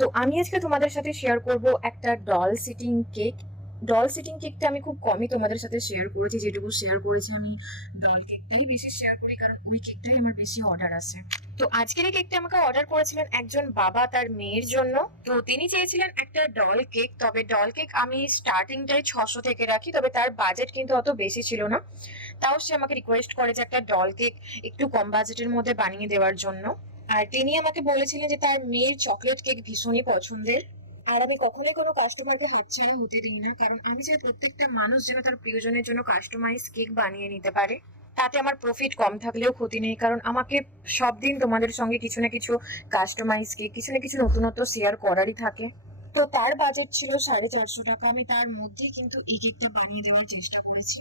তো আমি আজকে তোমাদের সাথে শেয়ার করব একটা doll sitting cake. Doll sitting কেকটা আমি খুব কমই তোমাদের সাথে শেয়ার করেছি, যেটুকু শেয়ার করেছি আমি ডল কেকটাই বেশি শেয়ার করি, কারণ ওই কেকটাই আমার বেশি অর্ডার আসে। তো আজকের এই কেকটা আমাকে অর্ডার করেছিলেন একজন বাবা তার মেয়ের জন্য। তো তিনি চেয়েছিলেন একটা ডল কেক, তবে ডল কেক আমি স্টার্টিংটাই 600 থেকে রাখি, তবে তার বাজেট কিন্তু অত বেশি ছিল না। তাও সে আমাকে রিকোয়েস্ট করে যে একটা ডল কেক একটু কম বাজেটের মধ্যে বানিয়ে দেওয়ার জন্য। আর তিনি আমাকে বলেছিলেন যে তার মেয়ের চকলেট কেক ভীষণই পছন্দের। আর আমি কখনোই কোনো কাস্টমারকে হাতছাড়া হতে দিই না, কারণ আমি চাই প্রত্যেকটা মানুষ যেন তার প্রিয়জনের জন্য কাস্টমাইজ কেক বানিয়ে নিতে পারে। তাতে আমার প্রফিট কম থাকলেও ক্ষতি নেই, কারণ আমাকে সব দিন তোমাদের সঙ্গে কিছু না কিছু কাস্টমাইজ কেক, কিছু না কিছু নতুনত্ব শেয়ার করারই থাকে। তো তার বাজেট ছিল 450 টাকা, আমি তার মধ্যেই কিন্তু এই কেকটা বানিয়ে দেওয়ার চেষ্টা করেছি।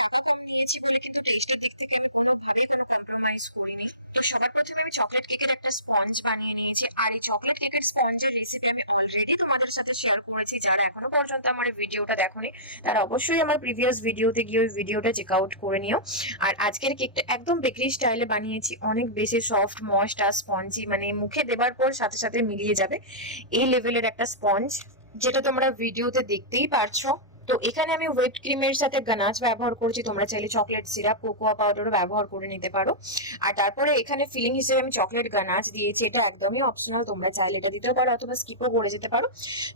টাকা কম নিয়েছি বলে কিন্তু টেস্টের দিক থেকে আমি কোনোভাবেই কোনো কম্প্রোমাইজ করিনি। তো সবার প্রথমে আমি চকলেট কেকের একটা স্পঞ্জ বানিয়ে নিয়েছি, আর এই চকলেট কেকের স্পঞ্জের রেসিপি আমি অলরেডি তোমাদের সাথে শেয়ার করেছি। যারা এখনো পর্যন্ত আমার এই ভিডিওটা দেখোনি তারা অবশ্যই আমার প্রিভিয়াস ভিডিওতে গিয়ে ওই ভিডিওটা চেক আউট করে নিও। আর আজকের কেকটা একদম বেকারি স্টাইলে বানিয়েছি, অনেক বেশি সফট ময়েস্ট আর স্পঞ্জি, মানে মুখে দেবার পর সাথে সাথে মিলিয়ে যাবে এই লেভেলের একটা স্পঞ্জ, যেটা তোমরা ভিডিওতে দেখতেই পারছো। তো এখানে আমি হুইপড ক্রিমের সাথে গানাচ ব্যবহার করছি, তোমরা চাইলে চকলেট সিরাপ, কোকোয়া পাউডারও ব্যবহার করে নিতে পারো। আর তারপরে এখানে ফিলিং হিসেবে আমি চকলেট গানাচ দিয়েছি, এটা একদমই অপশনাল, তোমরা চাইলে এটা দিতেও পারো অথবা স্কিপও করে যেতে পারো।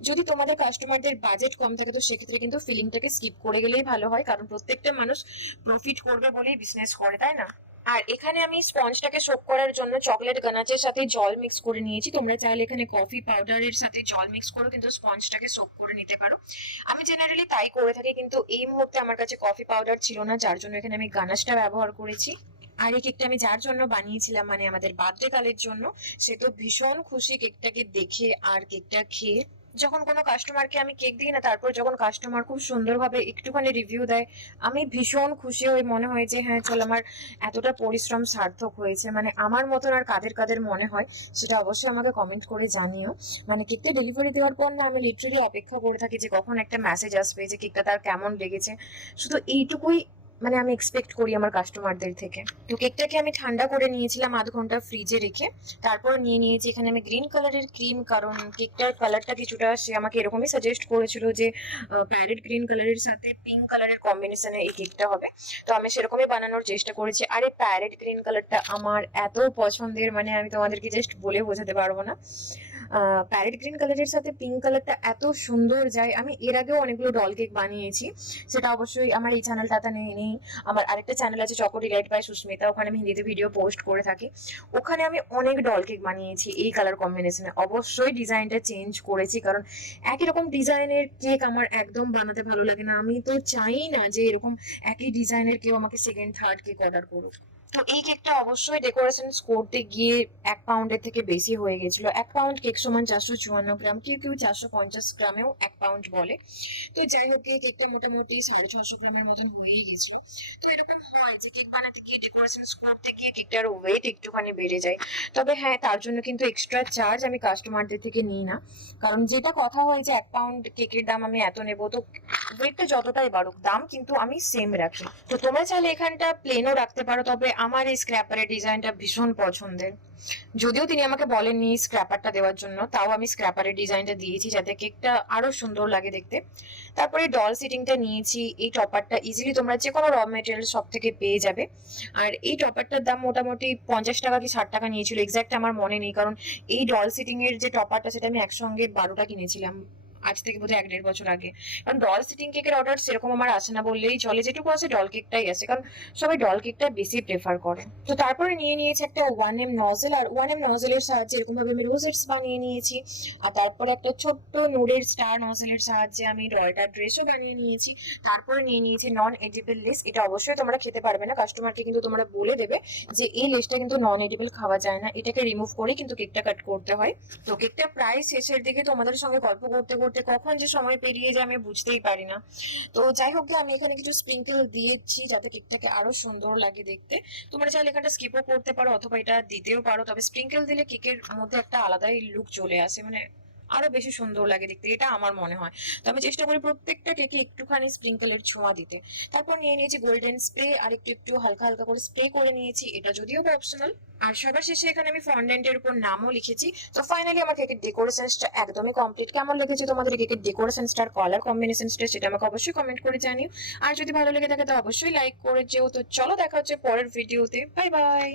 যদি তোমাদের কাস্টমারদের বাজেট কম থাকে তো সেক্ষেত্রে কিন্তু ফিলিংটাকে স্কিপ করে গেলেই ভালো হয়, কারণ প্রত্যেকটা মানুষ প্রফিট করবে বলেই বিজনেস করে, তাই না? আর এখানে আমি স্পঞ্জটাকে সোক করার জন্য চকলেট গানাচের সাথে জল মিক্স করে নিয়েছি, তোমরা চাইলে এখানে কফি পাউডারের সাথে জল মিক্স করে কিন্তু স্পঞ্জটাকে সোক করে নিতে পারো। আমি জেনারেলি তাই করে থাকি, কিন্তু এই মুহূর্তে আমার কাছে কফি পাউডার ছিল না, যার জন্য এখানে আমি গানাশটা ব্যবহার করেছি। আর এই কেকটা আমি যার জন্য বানিয়েছিলাম, মানে আমাদের বার্থডে কালের জন্য, সে তো ভীষণ খুশি কেকটাকে দেখে আর কেকটা খেয়ে। যখন কোনো কাস্টমারকে আমি কেক দিই না, তারপর যখন কাস্টমার খুব সুন্দরভাবে একটুখানি রিভিউ দেয়, আমি ভীষণ খুশি হয়ে, মনে হয় যে হ্যাঁ চল, আমার এতটা পরিশ্রম সার্থক হয়েছে। মানে আমার মতন আর কাদের কাদের মনে হয় সেটা অবশ্যই আমাকে কমেন্ট করে জানিও। মানে কেকটা ডেলিভারি দেওয়ার পর না, আমি লিটারালি অপেক্ষা করে থাকি যে কখন একটা মেসেজ আসবে যে কেকটা তার কেমন লেগেছে। শুধু এইটুকুই মানে আমি এক্সপেক্ট করি আমার কাস্টমারদের থেকে। তো কেকটাকে আমি ঠান্ডা করে নিয়েছিলাম 1/2 ঘন্টা ফ্রিজে রেখে। তারপর নিয়ে নিয়েছি এখানে আমি গ্রিন কালারের ক্রিম, কারণ কেকটার কালারটা কিছুটা সে আমাকে এরকমই সাজেস্ট করেছিল যে প্যারেট গ্রিন কালারের সাথে পিঙ্ক কালারের কম্বিনেশনে এই কেকটা হবে। তো আমি সেরকমই বানানোর চেষ্টা করেছি। আর এই প্যারেট গ্রিন কালারটা আমার এত পছন্দের, মানে আমি তোমাদেরকে জাস্ট বলে বোঝাতে পারবো না। প্যারেট গ্রিন কালারের সাথে পিঙ্ক কালারটা এত সুন্দর যায়। আমি এর আগেও অনেকগুলো ডল কেক বানিয়েছি, সেটা অবশ্যই আমার এই চ্যানেলটাতে নেই। আমার আরেকটা চ্যানেল আছে চকো ডিলাইট বাই সুস্মিতা, ওখানে আমি হিন্দিতে ভিডিও পোস্ট করে থাকি। ওখানে আমি অনেক ডল কেক বানিয়েছি এই কালার কম্বিনেশনে। অবশ্যই ডিজাইনটা চেঞ্জ করেছি, কারণ একই রকম ডিজাইনের কেক আমার একদম বানাতে ভালো লাগে না। আমি তো চাই না যে এরকম একই ডিজাইনের কেউ আমাকে সেকেন্ড থার্ড কেক অর্ডার করুক। তো এই কেকটা অবশ্যই ডেকোরেশন করতে গিয়ে 1 পাউন্ডের থেকে বেশি হয়ে গেছিল। 1 পাউন্ড কেক সমান 454 গ্রাম, কেউ কেউ 450 গ্রামেও 1 পাউন্ড বলে। তো যাই হোক, এই কেকটা মোটামুটি 650 গ্রামের মতন হয়েই গেছিল। তো এরকম হয় যে কেক বানাতে গিয়ে, ডেকোরেশন করতে গিয়ে কেকটার ওয়েট একটুখানি বেড়ে যায়। তবে হ্যাঁ, তার জন্য কিন্তু এক্সট্রা চার্জ আমি কাস্টমারদের থেকে নিই না, কারণ যেটা কথা হয় যে 1 পাউন্ড কেকের দাম আমি এত নেবো, তো ওয়েটটা যতটাই বাড়ুক দাম কিন্তু আমি সেম রাখি। তো তোমরা চাইলে এখানটা প্লেনও রাখতে পারো, তবে আমার এই স্ক্র্যাপারের ডিজাইনটা ভীষণ পছন্দের। যদিও তিনি আমাকে বলেননি স্ক্র্যাপারটা দেওয়ার জন্য, তাও আমি স্ক্র্যাপারের ডিজাইনটা দিয়েছি যাতে কেকটা আরো সুন্দর লাগে দেখতে। তারপরে ডল সিটিংটা নিয়েছি। এই টপারটা ইজিলি তোমরা যে কোনো র মেটেরিয়াল সব থেকে পেয়ে যাবে। আর এই টপারটার দাম মোটামুটি 50 টাকা কি 60 টাকা নিয়েছিল, এক্স্যাক্ট আমার মনে নেই, কারণ এই ডল সিটিং এর যে টপারটা সেটা আমি একসঙ্গে 12টা কিনেছিলাম, আজ থেকে বোধহয় 1-1.5 বছর আগে। কারণ ডল সিটিং কেকের অর্ডার সেরকম আমার আসে না বললেই চলে, যেটুকু আছে ডল কেকটাই আছে, কারণ সবাই ডল কেকটা বেশি প্রেফার করে। তো তারপরে নিয়ে নিয়েছি একটা 1M নজেল, আর 1M নজেলের সাহায্যে এরকম ভাবে আমি রোজেটস বানিয়ে নিয়েছি। আর তারপরে একটা ছোট্ট নোডের স্টার নজেলের সাহায্যে আমি ডলটা ড্রেসও বানিয়ে নিয়েছি। তারপরে নিয়ে নিয়েছি নন এডিবল লেস। এটা অবশ্যই তোমরা খেতে পারবে না, কাস্টমারকে কিন্তু তোমরা বলে দেবে যে এই লেসটা কিন্তু নন এডিবল খাওয়া যায় না, এটাকে রিমুভ করে কিন্তু কেকটা কাট করতে হয়। তো কেকটা প্রায় শেষের দিকে, তোমাদের সঙ্গে গল্প করতে করতে কখন যে সময় পেরিয়ে যায় আমি বুঝতেই পারি না। তো যাই হোক, আমি এখানে কিছু স্প্রিঙ্কেল দিয়েছি যাতে কেকটাকে আরো সুন্দর লাগে দেখতে। তোমরা চাইলে এখানটা স্কিপও করতে পারো অথবা এটা দিতেও পারো, তবে স্প্রিঙ্কেল দিলে কেকের মধ্যে একটা আলাদাই লুক চলে আসে, মানে আরো বেশি সুন্দর লাগে দেখতে, এটা আমার মনে হয়। তো আমি চেষ্টা করি প্রত্যেকটা কেকে একটুখানি স্প্রিঙ্কেলের ছোঁয়া দিতে। তারপর নিয়ে নিয়েছি গোল্ডেন স্প্রে, আর একটু একটু হালকা হালকা করে স্প্রে করে নিয়েছি, এটা যদিও বা অপশনাল। আর সবার শেষে এখানে আমি ফন্ডেন্টের উপর নামও লিখেছি। তো ফাইনালি আমার কেকের ডেকোরেশনসটা একদমই কমপ্লিট। কেমন লেগেছে তোমাদের কেকের ডেকোরেশনসটা আর কালার কম্বিনেশনসটা, সেটা আমাকে অবশ্যই কমেন্ট করে জানিও। আর যদি ভালো লেগে থাকে তো অবশ্যই লাইক করে যেও। তো চলো দেখা হচ্ছে পরের ভিডিওতে, বাই বাই।